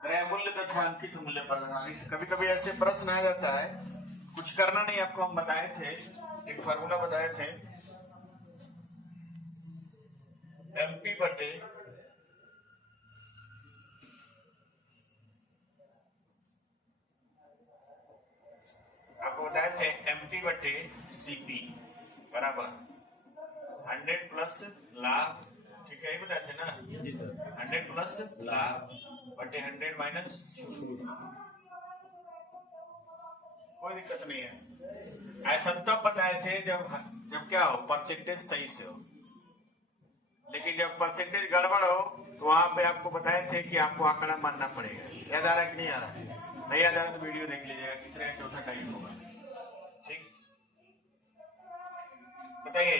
क्रय मूल्य तथा अंकित मूल्य पर आधारित। कभी कभी ऐसे प्रश्न आ जाता है, कुछ करना नहीं, आपको हम बताए थे, एक फार्मूला बताए थे, एमपी बटे आपको बताए थे एमपी बटे सीपी बराबर 100 प्लस लाभ, ठीक है, ये बताए थे ना जी सर। 100 प्लस लाभ बटे 100 माइनस, कोई दिक्कत नहीं है। ऐसा तब बताए थे जब क्या हो, परसेंटेज सही से हो। लेकिन जब परसेंटेज गड़बड़ हो तो वहां पे आपको बताए थे कि आपको आंकड़ा मानना पड़ेगा। याद आ रहा है कि नहीं आ रहा है? नहीं याद आ रहा तो वीडियो देख लीजिएगा, तीसरा या चौथा टाइम होगा। ठीक, बताइए,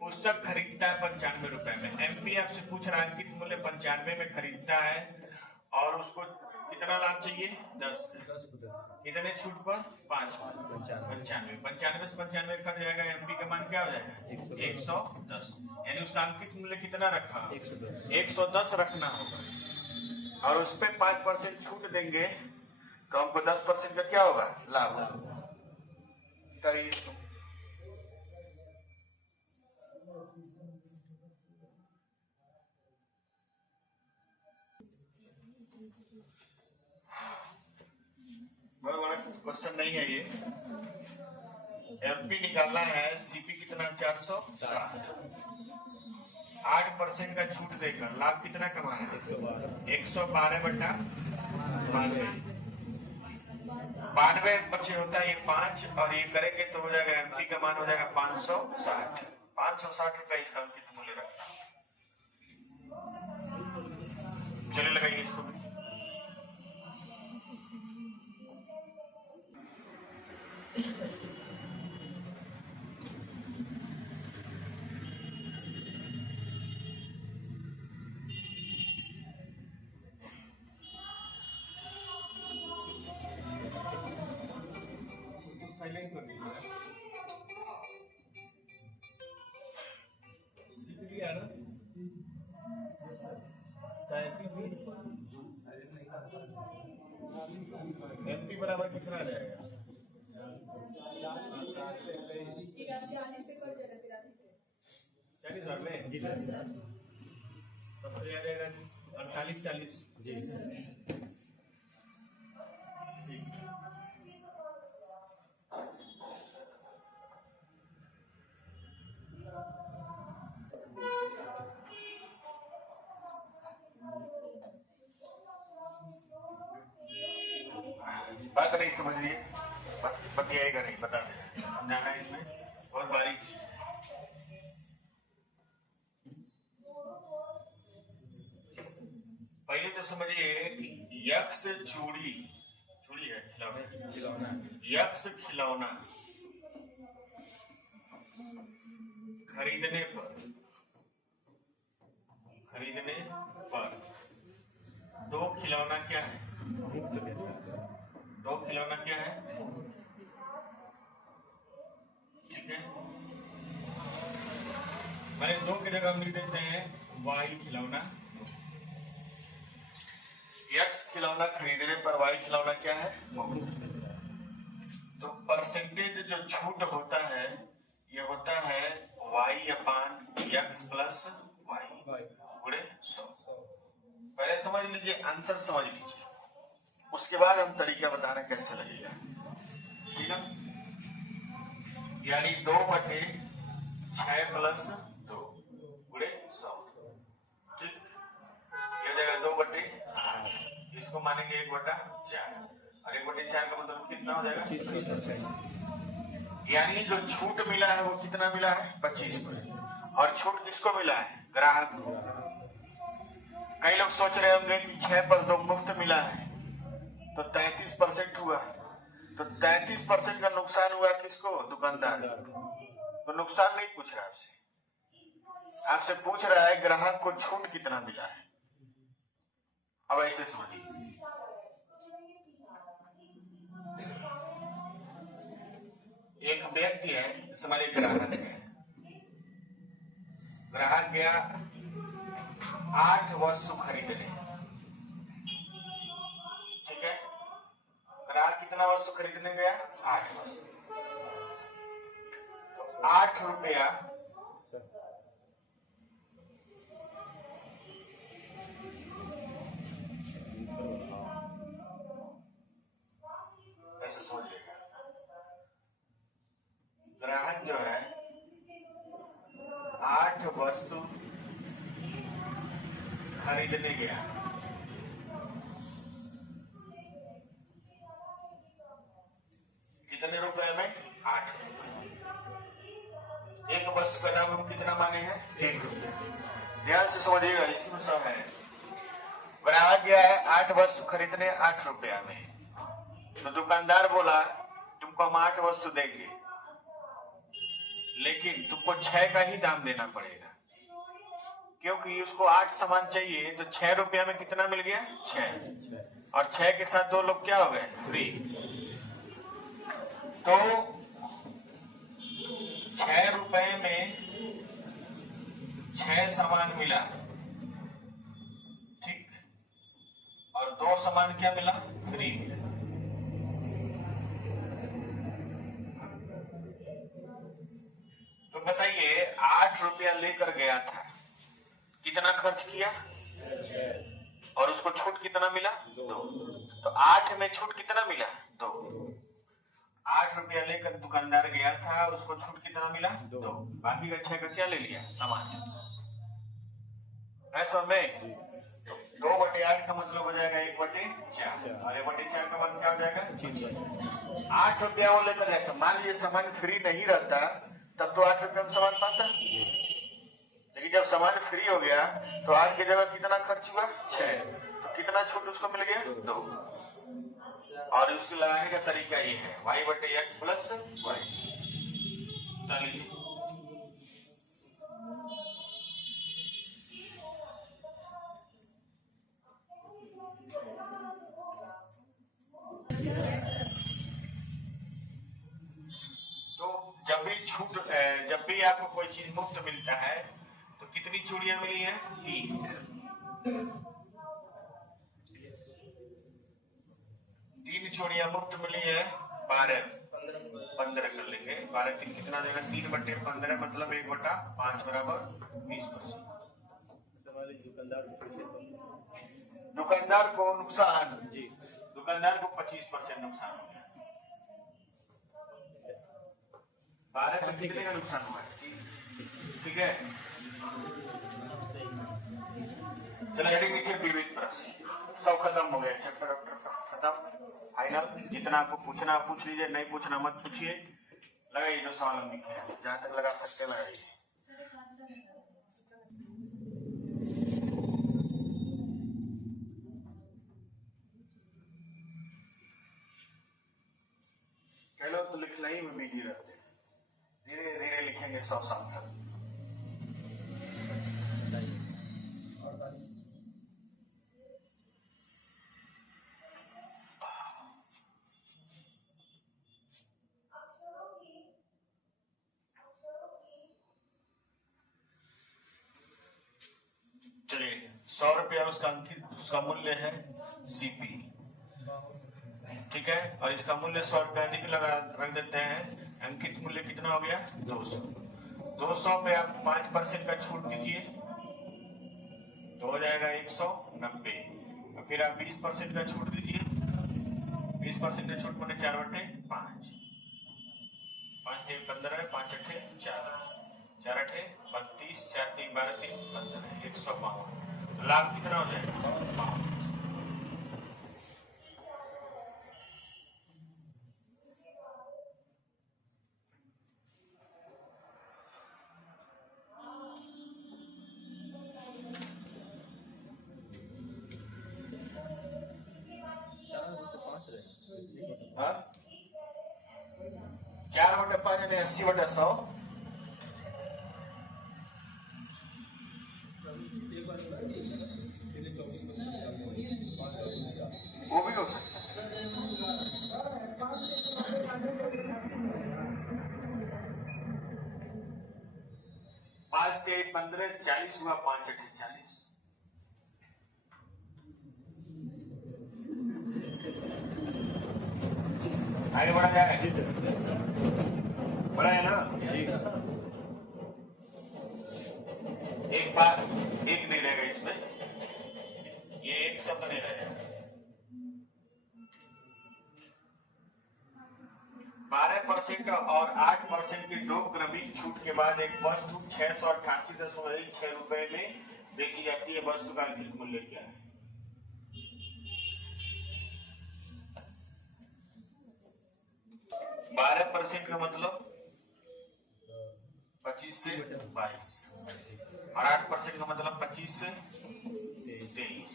पुस्तक खरीदता है 95 रुपए में, एमपी आपसे पूछ रहा है अंकित मूल्य 95 में खरीदता है और उसको कितना लाभ चाहिए? 10। कितने छूट पर? 5। 95 से 95 कट जाएगा, एमपी का मान क्या हो जाएगा? 110। यानी उसका अंकित मूल्य कितना रखा? 110 रखना होगा, और उस पर 5% छूट देंगे तो हमको 10% का क्या होगा? लाभ। करिए, बहुत बड़ा क्वेश्चन नहीं है ये। एमपी निकालना है, सीपी कितना? 460। 8% का छूट देकर लाभ कितना कमाना है? 112 बटा 92। 92 बचे होता है ये 5, और ये करेंगे तो हो जाएगा, एमपी का मान हो जाएगा 560। 560 रुपए इसका अंकित मूल्य रखना। चलिए लगाइए इसको। साइलेंट कर दीजिए। एमपी बराबर कितना आ जाएगा? 40,000 में जी सर। तब तो आ जाएगा 48-40 जी। बात नहीं समझ रही है, बतियाएगा नहीं, बता दे, समझाना है इसमें बहुत बारीक चीज है। पहले तो समझिए कि यक्ष चूड़ी, चूड़ी है खिलौना, यक्ष खिलौना खरीदने पर 2 खिलौना क्या है? 2 खिलौना क्या है? ठीक है, मैंने 2 की जगह हम लिख देते हैं वाई खिलौना। एक्स खिलौना खरीदने पर वाई खिलौना क्या है? तो परसेंटेज जो छूट होता है ये होता है वाई अपान एक्स प्लस वाई पूरे 100। पहले समझ लीजिए, आंसर समझ लीजिए, उसके बाद हम तरीका बताना कैसे लगेगा। ठीक है, यानी 2/6 प्लस 2 पूरे 100। ठीक, ये हो जाएगा 2/8। इसको मानेंगे 1/4, और 1/4 का मतलब कितना हो जाएगा? 25%। यानी जो छूट मिला है वो कितना मिला है? 25%। और छूट किसको मिला है? ग्राहक को। कई लोग सोच रहे होंगे कि 6 पर 2 मुफ्त मिला है तो 33% हुआ, तो 33% का नुकसान हुआ किसको? दुकानदार। तो नुकसान नहीं पूछ रहा आपसे, आपसे पूछ रहा है ग्राहक को छूट कितना मिला है। अब ऐसे समझिए, एक व्यक्ति है, हमारे ग्राहक है, ग्राहक गया 8 वस्तु खरीदने, वस्तु खरीदने गया? 8 वस्तु। तो 8 रुपया ऐसे समझिएगा। ग्राहक जो है 8 वस्तु खरीदने गया। कितने रुपए में? 8 रुपए। एक वस्तु का दाम हम कितना माने हैं? 1 रुपया। ध्यान से समझिएगा, इसमें सब है। ग्राहक गया है 8 वस्तु खरीदने 8 रुपया में। तो दुकानदार बोला तुमको हम 8 वस्तु देंगे, लेकिन तुमको 6 का ही दाम देना पड़ेगा, क्योंकि उसको 8 सामान चाहिए। तो 6 रुपया में कितना मिल गया? 6। और 6 के साथ 2 लोग क्या हो गए? फ्री। तो 6 रुपए में 6 सामान मिला, ठीक, और 2 सामान क्या मिला? फ्री मिला। तो बताइए 8 रुपया लेकर गया था, कितना खर्च किया? 6। और उसको छूट कितना मिला? 2। तो 8 में छूट कितना मिला? 2। 8 रुपया लेकर दुकानदार गया था, उसको छूट कितना मिला? 2। बाकी का 6 का क्या ले लिया? सामान। ऐसा में 2/8 का मतलब हो जाएगा 1/4, और 1/4 का मतलब क्या हो जाएगा? 8 रुपया वो लेकर गया था। मान लीजिए सामान फ्री नहीं रहता, तब तो 8 रुपया में सामान पाता, लेकिन जब सामान फ्री हो गया तो 8 की जगह कितना खर्च हुआ? 6। तो कितना छूट उसको मिल गया? 2। और उसको लगाने का तरीका ये है, y/x प्लस y। तो जब भी आपको कोई चीज मुफ्त मिलता है, तो कितनी चूड़ियां मिली है? 3 चूड़ियां मुफ्त मिली है। 15 कर लेंगे। 12 3 कितना देगा? 3/15 मतलब 1/5 बराबर 20%। दुकानदार को नुकसान, दुकानदार को 25% नुकसान हो गया। 12 में कितने का नुकसान हुआ है? ठीक है, चलो हेडिंग लिखिए विविध प्रश्न। सब खत्म हो गया, चैप्टर खत्म, फाइनल। जितना आपको पूछना आप पूछ लीजिए, नहीं पूछना मत पूछिए। लगाइए जो सवाल हम लिखे हैं, जहां तक लगा सकते हैं लगाइए। कई लोग तो लिखना ही में बिजी रहते हैं, धीरे धीरे लिखेंगे 100 साल तक। चलिए 100 रुपया उसका मूल्य है CP, ठीक है, और इसका मूल्य 100 रुपया अधिक लगा रख देते हैं। अंकित मूल्य कितना हो गया? 200। 200 पे आप 5% का छूट दीजिए तो हो जाएगा 190। और फिर आप 20% का छूट दीजिए। 20% का छूट मैंने 4/5, 5 3 15, 5 8 40, 4 8 32, 4 3 12 3 15, 152। लाभ कितना हो जाएगा? 52। हाँ, 4/5 यानी 80/100। वो भी हो सकता है। 5 से 15 40 हुआ, 5 8 40। आगे बढ़ा जाए? बड़ा है ना? एक बार एक नहीं रहेगा इसमें, ये एक शब्द नहीं रहेगा। 12% और 8% की दो क्रमिक छूट के बाद एक वस्तु 688.6 रुपए में बेची जाती है। वस्तु का अंकित मूल्य क्या है? 12% का मतलब 25 से 22 और 8% का मतलब 25 से 23,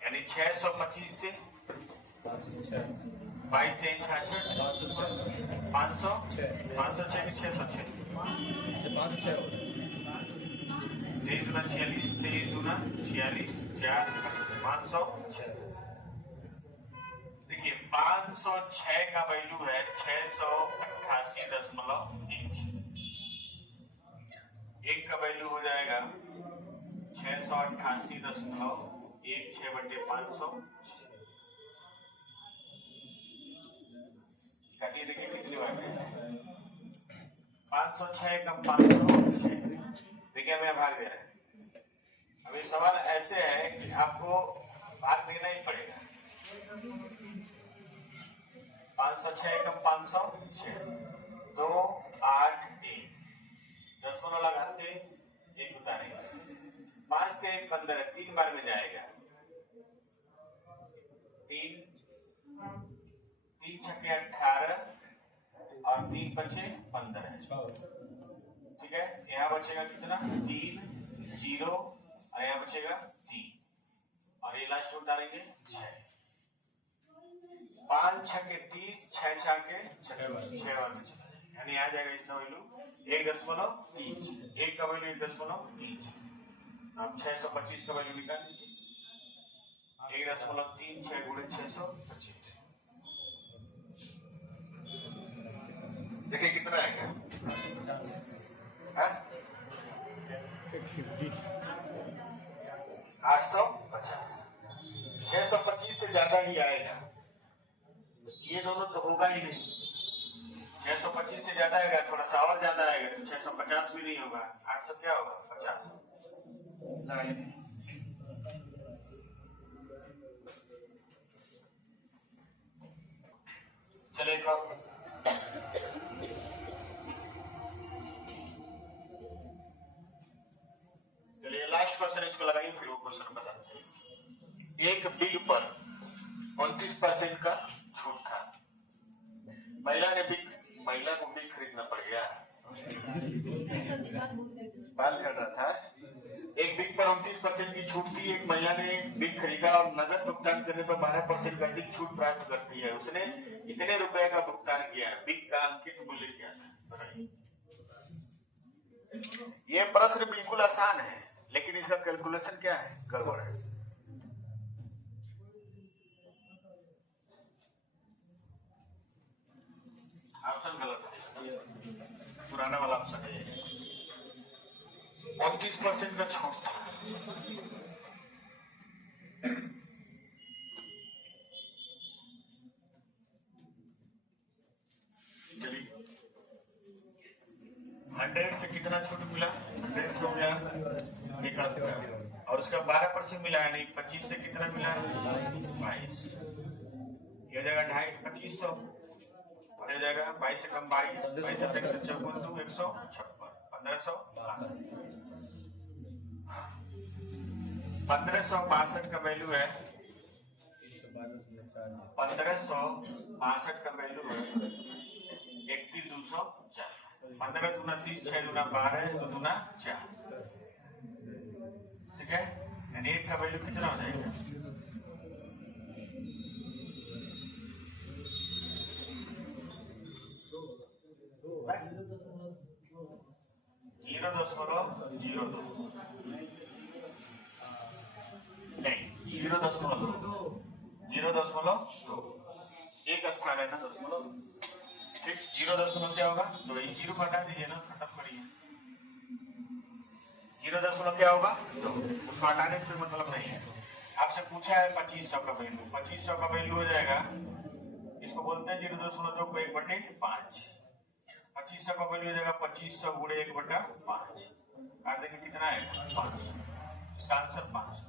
यानी 625 से 22 3 66 506 की 606 23 दूना 46 23 दूना 46 4 506। देखिए 506 का वैल्यू है 688.1। एक का वैल्यू हो जाएगा 688.16/500। काटिए, देखिए कितनी बार है 506 का 506। देखिए हमें भाग दे रहे हैं। अभी सवाल ऐसे है कि आपको भाग देना ही पड़ेगा। 506 का 506 2 8 1 10 लगाते एक उतारेंगे 5 से 1 15 3 बार में जाएगा। 3 छक्के 18 और 3 बचे 15 है। ठीक है, यहाँ बचेगा कितना 3 0 और यहाँ बचेगा 3 और ये लास्ट उतारेंगे 6। 5 छक्के 30 6 छक्के 6 बार में चला जाएगा, यानी आ जाएगा इसका वैल्यू 1.3। एक का वैल्यू 1.3। आप 625 का वैल्यू निकाल लीजिए। 1.3 6 गुणे 625। देखिए कितना आएगा 850। 625 से ज्यादा ही आएगा, ये दोनों तो होगा ही नहीं। 625 से ज्यादा आएगा, थोड़ा सा और ज्यादा आएगा तो 650 भी नहीं होगा। 800 क्या होगा 50। चलेगा। चलिए लास्ट क्वेश्चन इसको लगाइए, फिर वो क्वेश्चन बताते हैं। एक बिग पर 29% का छूट था। महिला को बिग खरीदना पड़ गया, बाल कर रहा था। एक बिग पर 29% की छूट थी। एक महिला ने बिग खरीदा और नगद भुगतान करने पर 12% का अधिक छूट प्राप्त करती है। उसने कितने रुपए का भुगतान किया? बिग का अंकित मूल्य क्या है? ये प्रश्न बिल्कुल आसान है, लेकिन इसका कैलकुलेशन क्या है, गड़बड़ है। ऑप्शन गलत है, पुराना वाला ऑप्शन है। 29% का छूट था। चलिए 100 से कितना छूट मिला? 100 से हो गया 1000 और उसका 12% मिला है। नहीं 25 से कितना मिला? 22। ये जाएगा 2500 और ये जाएगा 22 से कम 22 22 से 154 156 1562 का वैल्यू है। 1562 का वैल्यू है 31,204। 15 दूना 30 6 दूना 12 2 दूना 4। ठीक है, यानी एक का वैल्यू कितना हो जाएगा? 0.02 नहीं 0.2 एक स्थान है ना 0.2। ठीक 0.2 क्या होगा? तो इस 0 को हटा दीजिए ना, खत्म करिए। 0.2 क्या होगा? तो उसको हटाने से मतलब नहीं है। आपसे पूछा है 2500 का वैल्यू। 2500 का वैल्यू हो जाएगा इसको बोलते हैं 0.2 को 1/5। 2500 का वैल्यू हो जाएगा 2500 गुणे 1/5। काट देंगे कितना है 5। इसका आंसर 5।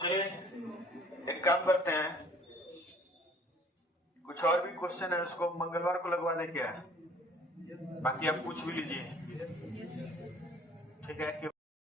चलिए एक काम करते हैं, कुछ और भी क्वेश्चन है उसको मंगलवार को लगवा दे क्या, बाकी आप पूछ भी लीजिए, ठीक है।